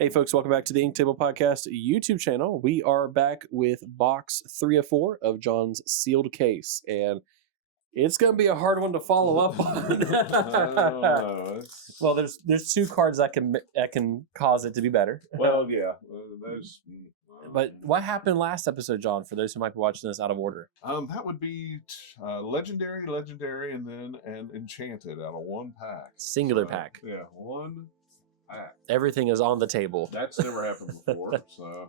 Hey folks, welcome back to the Ink Table Podcast YouTube channel. We are back with box 3 of 4 of John's sealed case, and it's going to be a hard one to follow up on. Well, there's 2 cards that can cause it to be better. Well, yeah, But what happened last episode, John? For those who might be watching this out of order, that would be legendary, and then enchanted out of 1 pack. Singular pack. Yeah, 1 pack. Everything is on the table. That's never happened before. So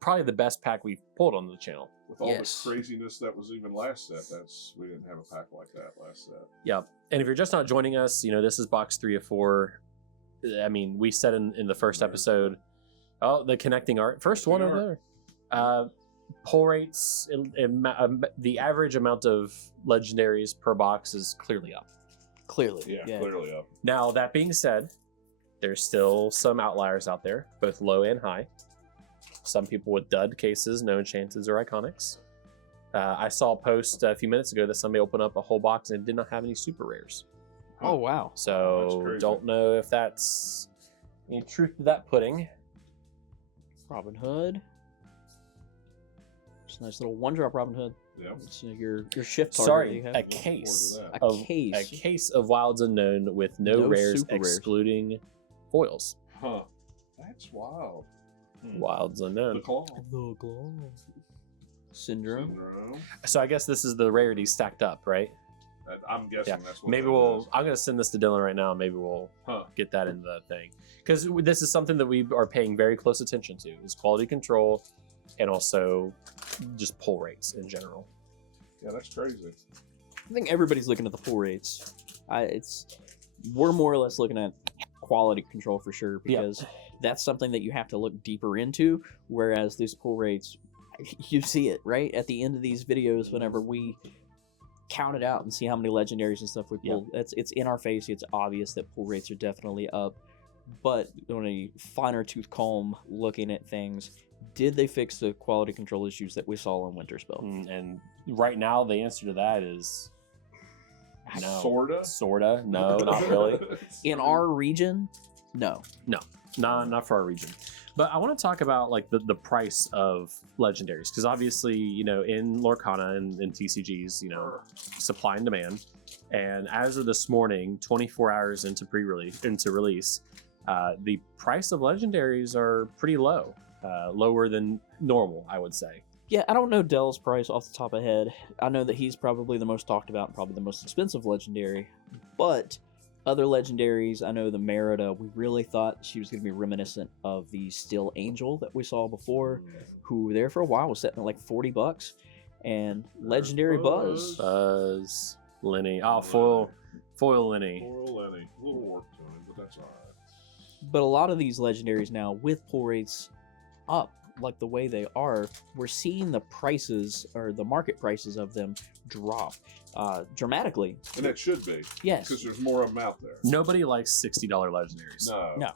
probably the best pack we've pulled on the channel. with all this craziness that was even last set, we didn't have a pack like that last set. Yeah, and if you're just not joining us, this is box 3 of 4. I mean, we said in the first episode, the connecting art, first one over there. Pull rates, the average amount of legendaries per box is clearly up. Clearly, Yeah, clearly up. Now, that being said, there's still some outliers out there, both low and high. Some people with dud cases, no enchanteds or iconics. I saw a post a few minutes ago that somebody opened up a whole box and it did not have any super rares. Oh, wow. So don't know if that's any truth to that pudding. Robin Hood. Just a nice little 1-drop Robin Hood. Yeah. It's your shift target. Sorry, you a have. case. A case. A case of Wilds Unknown with no rares, super rares. excluding foils. Huh. That's wild. Wilds Unknown. The claw. The Glow. Syndrome. So I guess this is the rarity stacked up, right? I'm guessing that's what Maybe I'm going to send this to Dylan right now. Maybe we'll get that into the thing. Because this is something that we are paying very close attention to, is quality control and also just pull rates in general. Yeah, that's crazy. I think everybody's looking at the pull rates. We're more or less looking at quality control for sure, because that's something that you have to look deeper into, whereas these pull rates, you see it, right? At the end of these videos, whenever we count it out and see how many legendaries and stuff we pulled, it's in our face, it's obvious that pull rates are definitely up. But on a finer tooth comb looking at things, did they fix the quality control issues that we saw on Winterspell? And right now, the answer to that is no. Sorta. No, not really. In our region, no. No, not for our region. But I want to talk about like the price of legendaries, because obviously, in Lorcana and TCGs, supply and demand. And as of this morning, 24 hours into release, the price of legendaries are pretty low, lower than normal, I would say. Yeah, I don't know Dell's price off the top of head. I know that he's probably the most talked about and probably the most expensive legendary. But other legendaries, I know the Merida, we really thought she was going to be reminiscent of the Still Angel that we saw before, who there for a while was setting at like $40. And legendary Buzz. Lenny. Oh, foil Lenny. Foil Lenny. A little work to him, but that's all right. But a lot of these legendaries now, with pull rates up like the way they are, we're seeing the prices, or the market prices of them, drop dramatically. And that should be. Yes. Because there's more of them out there. Nobody likes $60 legendaries. No.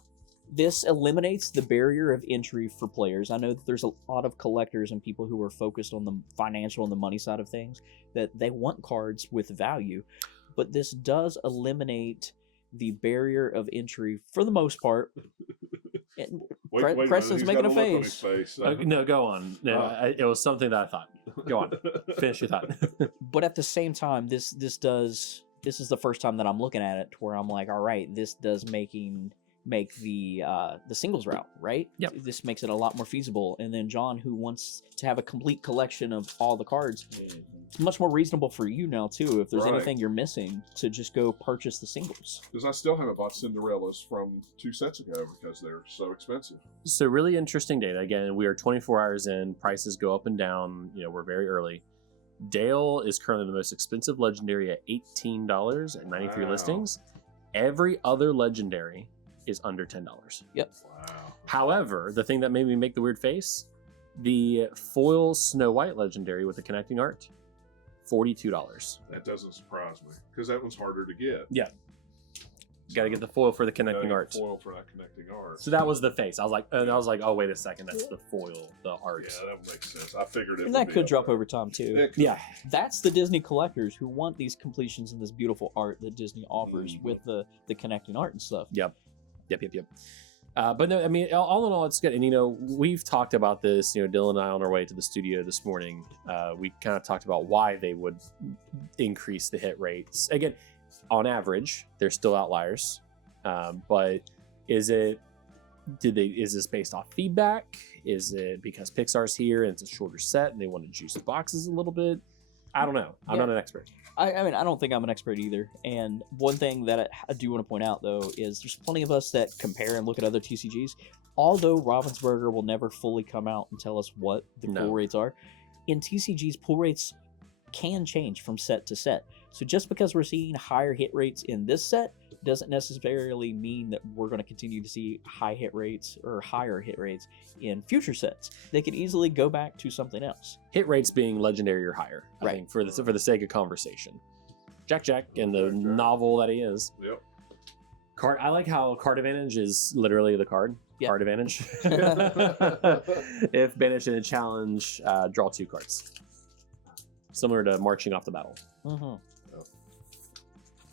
This eliminates the barrier of entry for players. I know that there's a lot of collectors and people who are focused on the financial and the money side of things, that they want cards with value. But this does eliminate the barrier of entry for the most part. Wait, Preston's making a face. No, go on. No, it was something that I thought. Go on. Finish your thought. But at the same time, this is the first time that I'm looking at it to where I'm like, all right, this does make the singles route, right? Yep. This makes it a lot more feasible. And then John, who wants to have a complete collection of all the cards, it's much more reasonable for you now too, if there's anything you're missing, to just go purchase the singles. Because I still haven't bought Cinderellas from 2 sets ago because they're so expensive. So really interesting data. Again, we are 24 hours in. Prices go up and down. We're very early. Dale is currently the most expensive legendary at $18 at 93 listings. Every other legendary is under $10. Yep. Wow. However, the thing that made me make the weird face, the foil Snow White legendary with the connecting art, $42. That doesn't surprise me, because that one's harder to get. Yeah. You got to get the foil for the connecting art. Foil for that connecting art. So that was the face. I was like, oh, wait a second, that's the foil, the art. Yeah, that would make sense. I figured it. And that could drop over time too. Yeah. That's the Disney collectors who want these completions and this beautiful art that Disney offers with the connecting art and stuff. Yep. But no, I mean, all in all, it's good. And, you know, we've talked about this, you know, Dylan and I on our way to the studio this morning. We kind of talked about why they would increase the hit rates. Again, on average, they're still outliers. But is this based off feedback? Is it because Pixar's here and it's a shorter set and they want to juice the boxes a little bit? I don't know. I'm not an expert. I mean, I don't think I'm an expert either. And one thing that I do want to point out, though, is there's plenty of us that compare and look at other TCGs. Although Ravensburger will never fully come out and tell us what the pull rates are, in TCGs, pull rates can change from set to set. So just because we're seeing higher hit rates in this set doesn't necessarily mean that we're going to continue to see high hit rates or higher hit rates in future sets. They could easily go back to something else. Hit rates being legendary or higher, I think, for the sake of conversation. Jack and the novel that he is. Yep. Card. I like how card advantage is literally the card. Yep. Card advantage. If banished in a challenge, draw 2 cards. Similar to marching off the battle. Mm-hmm.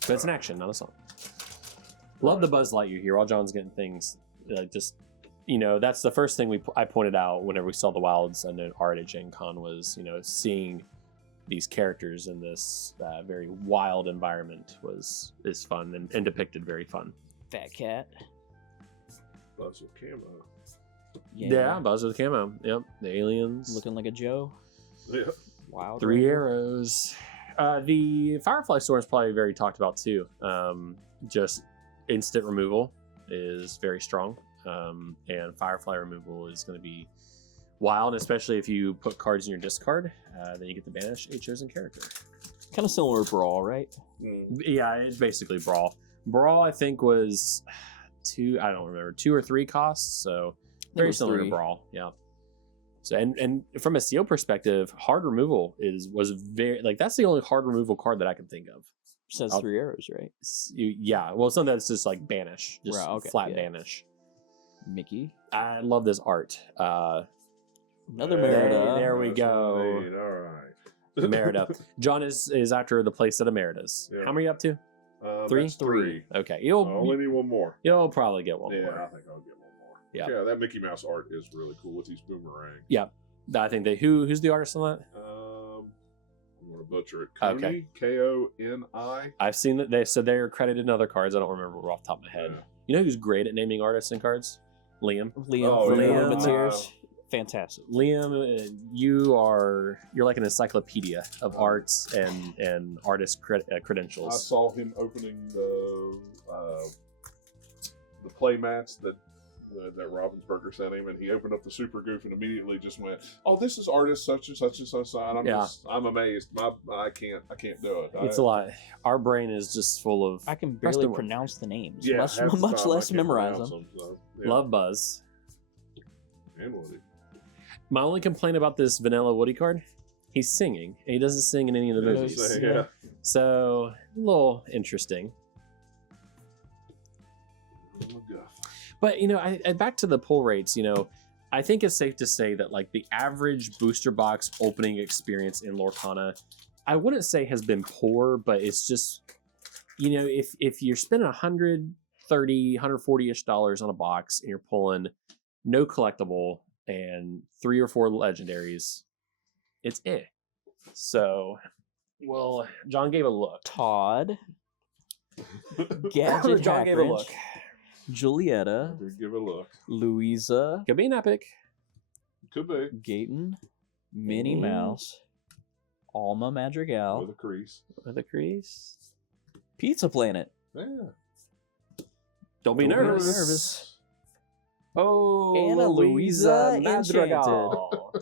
But it's an action, not a song. Love the Buzz Lightyear here. While John's getting things, just, you know, that's the first thing I pointed out whenever we saw the Wilds and then art at Gen Con was, you know, seeing these characters in this very wild environment is fun and depicted very fun. Fat Cat. Buzz with camo. Yeah, Buzz with camo. Yep, the aliens. Looking like a Joe. Yeah. Wild 3 arrows. The Firefly Storm is probably very talked about too. Just instant removal is very strong. And Firefly removal is going to be wild, especially if you put cards in your discard. Then you get to banish a chosen character. Kind of similar to Brawl, right? Yeah, it's basically Brawl. Brawl, I think, was 2 or 3 costs, so very similar to Brawl. Yeah. So and from a seal perspective, hard removal was very, like, that's the only hard removal card that I can think of. Says 3 arrows, right? Yeah, well, something that's just like banish, just flat banish. Mickey. I love this art. Another Merida. There we go. All right. Merida. John is after the playset of Meridas. Yeah. How many are you up to? 3? That's 3. Okay. I only need one more. You'll probably get one more. Yeah, I think I'll get one more. Yeah, that Mickey Mouse art is really cool with these boomerangs. Yeah. I think who's the artist on that? I'm going to butcher it. Koni, okay. Koni. I've seen that they're credited in other cards. I don't remember off the top of my head. Yeah. You know who's great at naming artists and cards? Liam. Liam. Fantastic. Liam, you're like an encyclopedia of arts and artist credentials. I saw him opening the play mats that Ravensburger sent him, and he opened up the Super Goof and immediately just went, "Oh, this is artist such and such and such." And I'm amazed. I can't do it. It's a lot. Our brain is just full of. I can barely pronounce the names. Yeah, much less memorize them. So, yeah. Love Buzz. And Woody. My only complaint about this vanilla Woody card, he's singing, and he doesn't sing in any of the movies. Yeah. So a little interesting. But, you know, I back to the pull rates, you know, I think it's safe to say that, like, the average booster box opening experience in Lorcana, I wouldn't say has been poor, but it's just, you know, if you're spending $130, $140-ish on a box and you're pulling no collectible and 3 or 4 legendaries, it's So, well, John gave a look. Todd. Gadget John gave a look. Julieta. Give a look. Louisa. Could be an epic. Could be. Gayton. Minnie Mouse. Alma Madrigal. With a crease. Pizza Planet. Yeah. Don't be nervous. Oh, Anna Louisa Madrigal.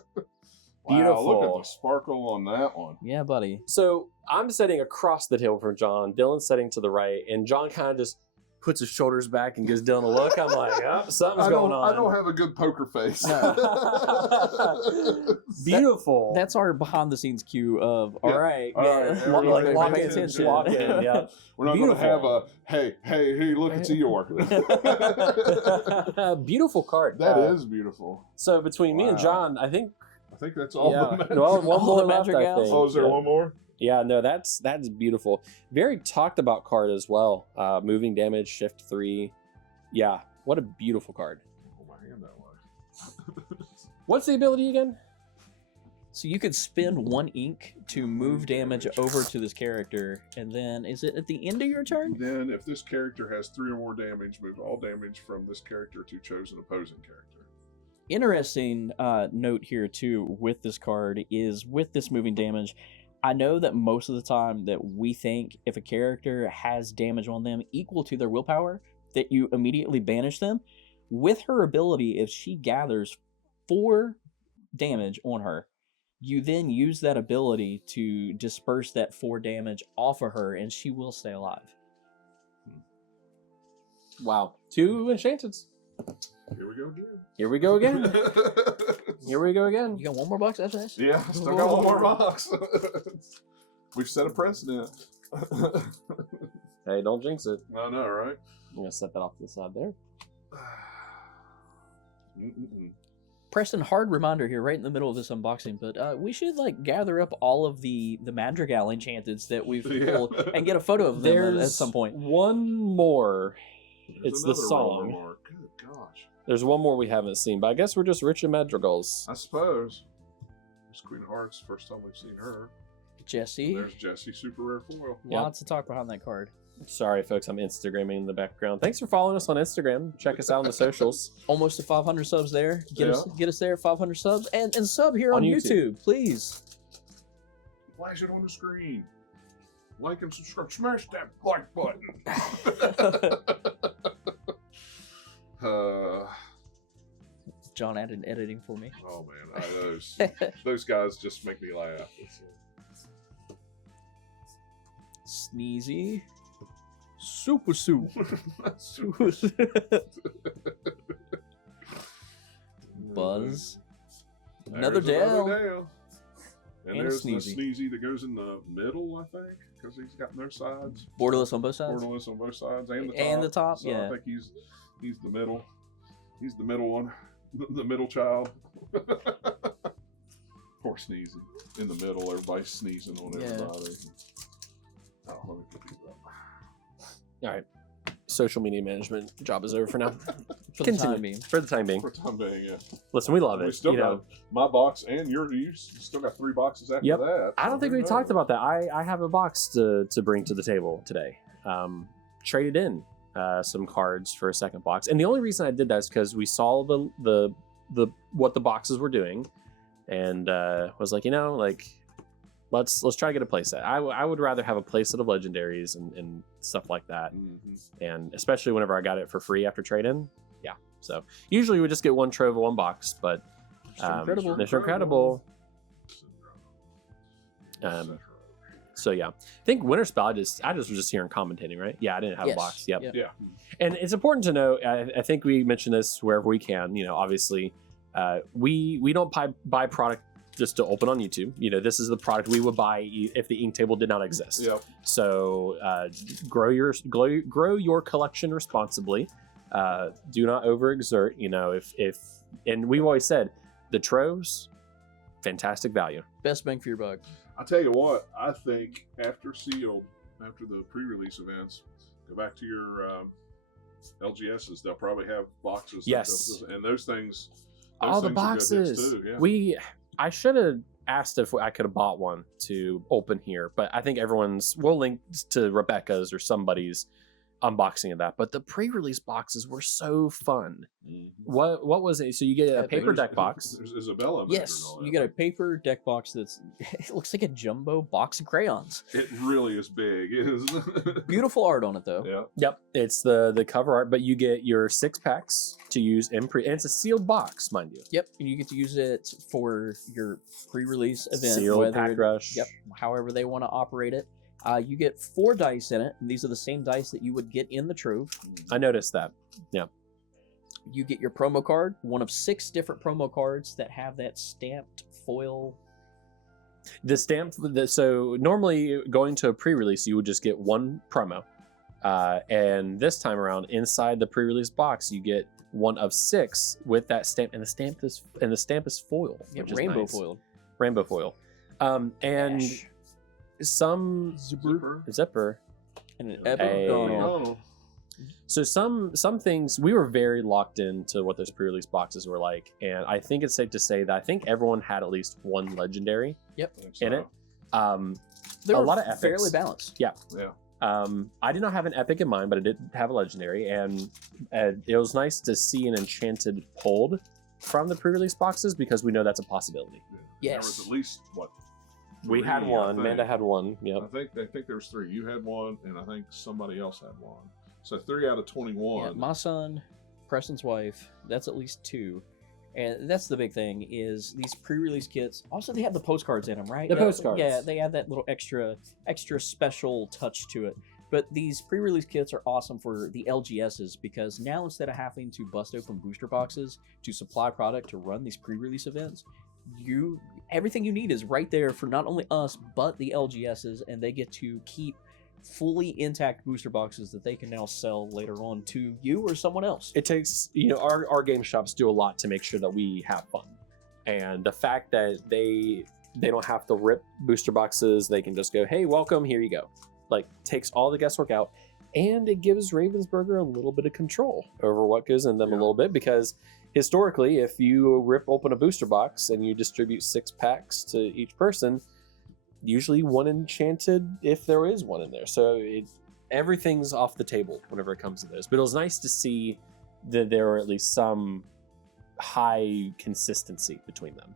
Beautiful. Wow, look at the sparkle on that one. Yeah, buddy. So I'm sitting across the table from John. Dylan's sitting to the right, and John kind of just puts his shoulders back and gives Dylan a look. I'm like, oh, something's going on. I don't have a good poker face. Beautiful. That's our behind-the-scenes cue of, all right, pay attention. Lock in, yeah. We're not going to have a, hey, look at your beautiful card. That is beautiful. So between me and John, I think that's all the magic. Well, one more left, I think. Oh, is there one more? Yeah, no, that's beautiful. Very talked about card as well. Moving damage, shift 3. Yeah, What a beautiful card. Pull my hand that way. What's the ability again? So you could spend 1 ink to move damage over to this character, and then is it at the end of your turn? Then, if this character has 3 or more damage, move all damage from this character to chosen opposing character. Interesting note here too with this card is with this moving damage. I know that most of the time that we think if a character has damage on them equal to their willpower, that you immediately banish them. With her ability, if she gathers 4 damage on her, you then use that ability to disperse that 4 damage off of her, and she will stay alive. Wow. 2 enchanteds. Here we go again. Here we go again. Here we go again. You got 1 more box after this? Yeah, still got 1 more box. We've set a precedent. Hey, don't jinx it. I know, right? I'm going to set that off to the side there. Preston, hard reminder here, right in the middle of this unboxing, but we should like gather up all of the Madrigal enchanteds that we've pulled and get a photo of them at some point. One more. It's the another song. roller mark. Good gosh. There's one more we haven't seen, but I guess we're just rich in madrigals. I suppose. There's Queen of Hearts, first time we've seen her. Jesse. There's Jesse, super rare foil. Lots of talk behind that card. Sorry, folks, I'm Instagramming in the background. Thanks for following us on Instagram. Check us out on the socials. Almost to 500 subs there. Get us there, 500 subs. And sub here On on YouTube. YouTube, please. Flash it on the screen. Like and subscribe. Smash that like button. John added editing for me. Oh man, those guys just make me laugh. Sneezy. Super soup. Buzz. Another Dale. And And there's the Sneezy. Sneezy that goes in the middle, I think, because he's got no sides. Borderless on both sides. Borderless on both sides and the top. And the top, so yeah. I think he's the middle. He's the middle one. The middle child. Poor Sneezy. In the middle, everybody's sneezing on Yeah. everybody. Oh, let me put these up. All right. Social media management job is over for now. For the time being. For the time being. For the time being, yeah. Listen, we love We it. still You got know, my box and you still got 3 boxes after Yep. that. I don't think we talked about that. I have a box to bring to the table today. Traded in some cards for a second box, and the only reason I did that is because we saw the what the boxes were doing, and was like, let's try to get a playset. I would rather have a playset of legendaries and stuff like that, and especially whenever I got it for free after trade in. Yeah, so usually we just get 1 trove of 1 box, but Incredible. Mr. Incredible. So yeah, I think Winter Spell. I just was just here and commentating, right? Yeah, I didn't have a box. Yep. Yeah. And it's important to know. I think we mention this wherever we can. Obviously, we don't buy product just to open on YouTube. This is the product we would buy if the ink table did not exist. Yep. So grow your collection responsibly. Do not overexert. If and we've always said the troves, fantastic value. Best bang for your buck. I tell you what, I think after Sealed, after the pre-release events, go back to your LGSs. They'll probably have boxes. Yes. And those things. All the things are good hits boxes. too, yeah. I should have asked if I could have bought one to open here, but I think we'll link to Rebecca's or somebody's unboxing of that. But the pre-release boxes were so fun. What was it? So you get a paper deck box. There's Isabella. in there and Yes, all that. you got a paper deck box that's it looks like a jumbo box of crayons. It really is big. It is. Beautiful art on it though. Yeah. Yep, it's the cover art, but you get your 6 packs to use and it's a sealed box, mind you. Yep, and you get to use it for your pre-release event. Sealed, pack rush. Yep, however they want to operate it. You get 4 dice in it, and these are the same dice that you would get in the trove. I noticed that. Yeah. You get your promo card, one of 6 different promo cards that have that stamped foil. The stamp. So normally going to a pre-release, you would just get 1 promo, and this time around, inside the pre-release box, you get one of 6 with that stamp, and the stamp is foil. Yeah, which is rainbow nice. foil. Rainbow foil. And Ash. some Zipper. zipper And an Hey. epic. Oh. So some things we were very locked into what those pre-release boxes were like, and I think it's safe to say that I think everyone had at least one legendary in it. They a were lot of epics. fairly balanced. Yeah. I did not have an epic in mind, but I did have a legendary, and it was nice to see an enchanted pulled from the pre-release boxes because we know that's a possibility. Yes. There was at least what? We had three, one. I think. Amanda had one. Yep. I think there was 3. You had one, and I think somebody else had one. So 3 out of 21. Yeah, my son, Preston's wife, that's at least 2. And that's the big thing is these pre-release kits. Also, they have the postcards in them, right? The postcards. Yeah, they add that little extra special touch to it. But these pre-release kits are awesome for the LGSs because now instead of having to bust open booster boxes to supply product to run these pre-release events, everything you need is right there for not only us but the LGSs, and they get to keep fully intact booster boxes that they can now sell later on to you or someone else. It takes, our game shops do a lot to make sure that we have fun, and the fact that they don't have to rip booster boxes, they can just go, hey, welcome, here you go, like takes all the guesswork out, and it gives Ravensburger a little bit of control over what goes in them a little bit, because historically if you rip open a booster box and you distribute 6 packs to each person, usually one enchanted if there is one in there, so everything's off the table whenever it comes to this. But it was nice to see that there were at least some high consistency between them,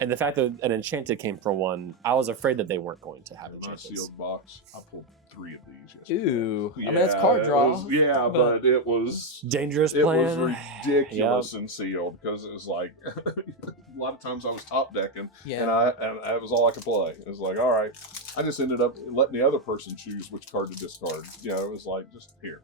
and the fact that an enchanted came from one, I was afraid that they weren't going to have My enchanted. sealed box. I pulled 3 of these yesterday. Ooh, I mean that's card it draw. was- but it was Dangerous it was plan. ridiculous and sealed because it was like a lot of times I was top decking Yeah. and that was all I could play. It was like, all right, I just ended up letting the other person choose which card to discard. It was like just here.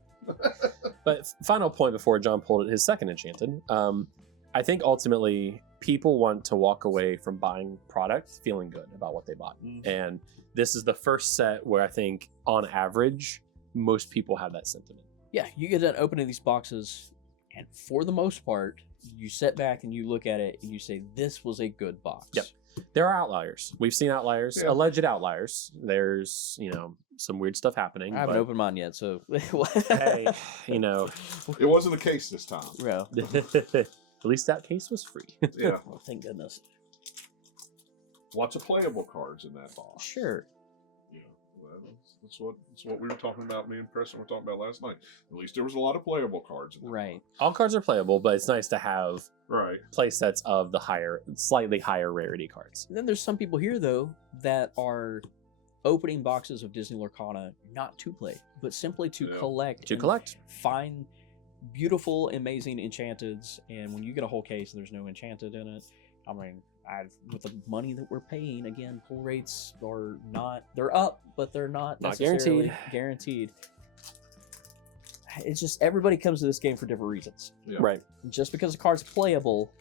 But final point before John pulled his second enchanted. I think ultimately people want to walk away from buying product feeling good about what they bought, and this is the first set where I think on average most people have that sentiment. Yeah, you get done opening these boxes, and for the most part, you sit back and you look at it and you say, this was a good box. Yep. There are outliers. We've seen outliers, alleged outliers. There's, some weird stuff happening. I haven't opened mine yet, so Hey, It wasn't the case this time. Well, at least that case was free. Yeah. well, thank goodness. Lots of playable cards in that box. Sure. Yeah, well, that's what we were talking about. Me and Preston were talking about last night. At least there was a lot of playable cards. In that Right. All cards are playable, but it's nice to have Right. play sets of the slightly higher rarity cards. And then there's some people here, though, that are opening boxes of Disney Lorcana not to play, but simply to collect. To and collect. Find beautiful, amazing enchanteds. And when you get a whole case and there's no enchanted in it, I mean, with the money that we're paying, again, pull rates are not, they're up, but they're not necessarily guaranteed. It's just everybody comes to this game for different reasons. Yeah. Right. Just because a card's playable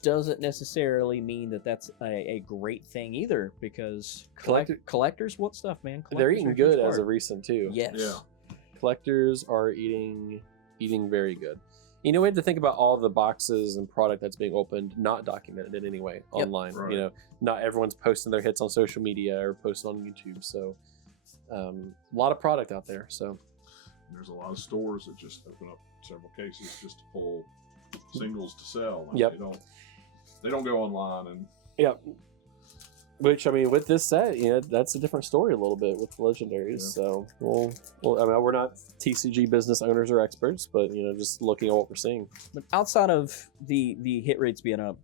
doesn't necessarily mean that that's a great thing either, because collectors want stuff, man. They're Collectors eating are a good huge as part. of recent too. Yes. Yeah. Collectors are eating very good. We have to think about all the boxes and product that's being opened, not documented in any way online. Right. Not everyone's posting their hits on social media or posting on YouTube. So a lot of product out there. So There's a lot of stores that just open up several cases just to pull singles to sell. Yep. They don't go online and which, I mean, with this set, that's a different story a little bit with the legendaries. So we're not TCG business owners or experts, but just looking at what we're seeing. But outside of the hit rates being up,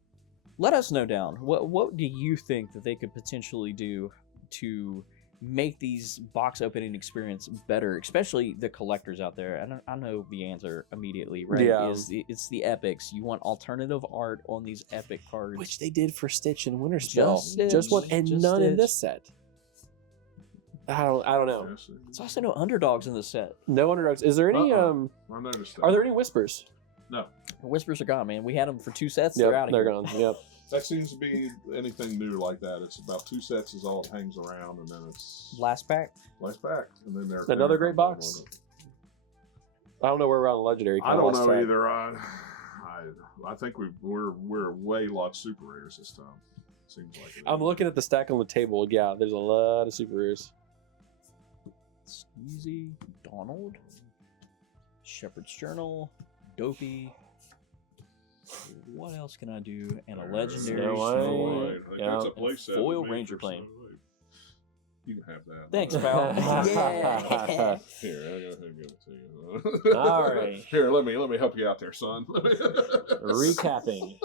let us know down. What do you think that they could potentially do to make these box opening experience better, especially the collectors out there? And I know the answer immediately, right? Yeah. It's the epics. You want alternative art on these epic cards, Which they did for Stitch and Winterspell. Just one, and Just none in Stitch. this set. I don't know. It's also no underdogs in this set. No underdogs. Is there any? I noticed that. Are there any whispers? No. Whispers are gone, man. We had them for 2 sets. Yep, They're out of they're here. gone. Yep. That seems to be anything new like that. It's about 2 sets is all it hangs around, and then it's Last pack. last back, and then they're Another great box. I don't know where we're on the legendary. I don't know either. I think we're way lot super rares this time. Seems like it. I'm looking at the stack on the table. Yeah, there's a lot of super rares. Sneezy Donald. Shepherd's Journal, Dopey. What else can I do? And a legendary Snow White. Snow White. I think that's a And playset. foil with me Ranger for plane. Snow White. You can have that. Thanks, pal. Yeah. Here, I'll go ahead and give it to you. All right. Here, let me help you out there, son. Recapping.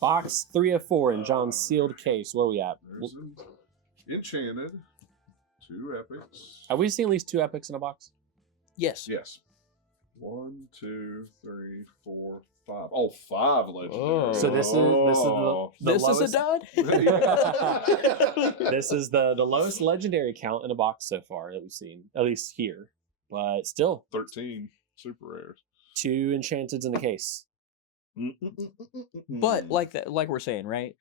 Box 3 of 4 in John's sealed case. Where are we at? There's an Enchanted, 2 epics. Have we seen at least 2 epics in a box? Yes. Yes. 1, 2, 3, 4, 5. Oh, 5 legendaries. Oh. So this is the This is a lowest, dud? this is the lowest legendary count in a box so far that we've seen, at least here. But still, 13 super rares. 2 enchanteds in the case. But like we're saying, right?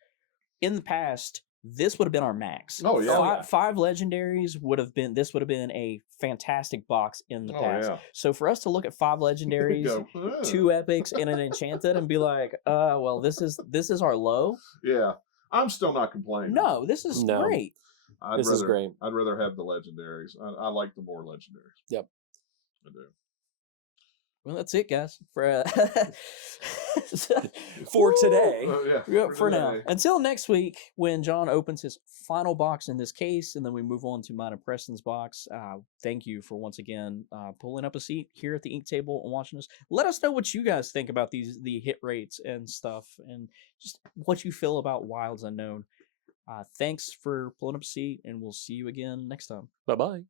In the past, this would have been our max. Oh, yeah. Five legendaries would have been a fantastic box in the past. Yeah. So for us to look at 5 legendaries, Go, 2 epics, and an enchanted and be like, well, this is our low. Yeah. I'm still not complaining. No, this is No. great. This is great. I'd rather have the legendaries. I like the more legendaries. Yep. I do. Well, that's it, guys, for for today. For now. today. Until next week, when John opens his final box in this case, and then we move on to mine and Preston's box. Thank you for once again pulling up a seat here at the ink table and watching us. Let us know what you guys think about the hit rates and stuff, and just what you feel about Wilds Unknown. Thanks for pulling up a seat, and we'll see you again next time. Bye-bye.